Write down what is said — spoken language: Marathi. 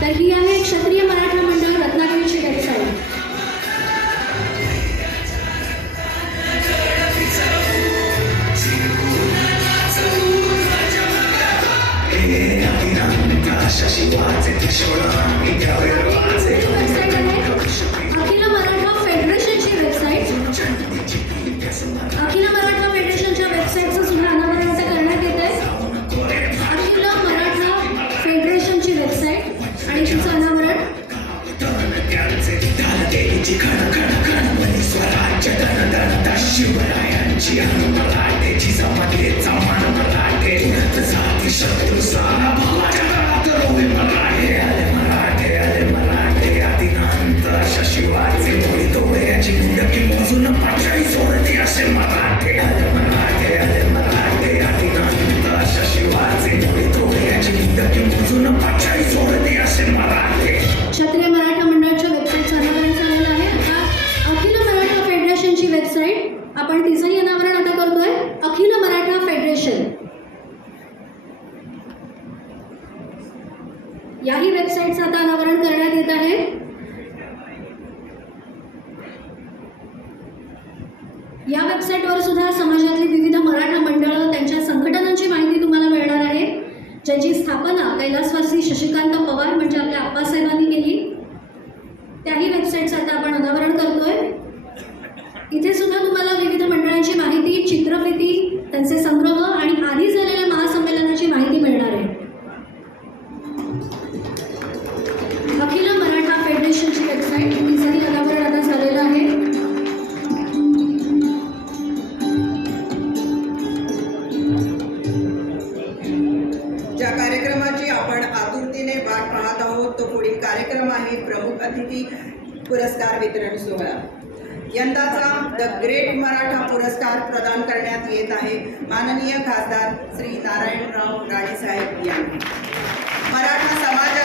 तर ही आहे क्षत्रिय मराठा मंडळ रत्नागिरीची वेबसाईट वेबसाईट शिवरायांची मराठेची जमातीचा मान मराठे जाती शत्रू याही वेबसाईटचं आता अनावरण करण्यात येत आहे. या वेबसाईटवर सुद्धा समाजातली विविध मराठा मंडळं त्यांच्या संघटनांची माहिती तुम्हाला मिळणार आहे. ज्यांची स्थापना कैलासवासी शशिकांत पवार म्हणजे आपल्या आप्पासाहेबांनी केली. त्याही वेबसाईटचं आता पाहत आहोत. तो पुढील कार्यक्रम आहे. प्रमुख अतिथी पुरस्कार वितरण सोहळा. यंदाचा द ग्रेट मराठा पुरस्कार प्रदान करण्यात येत आहे. माननीय खासदार श्री नारायणराव राणेसाहेब यांनी. मराठा समाजात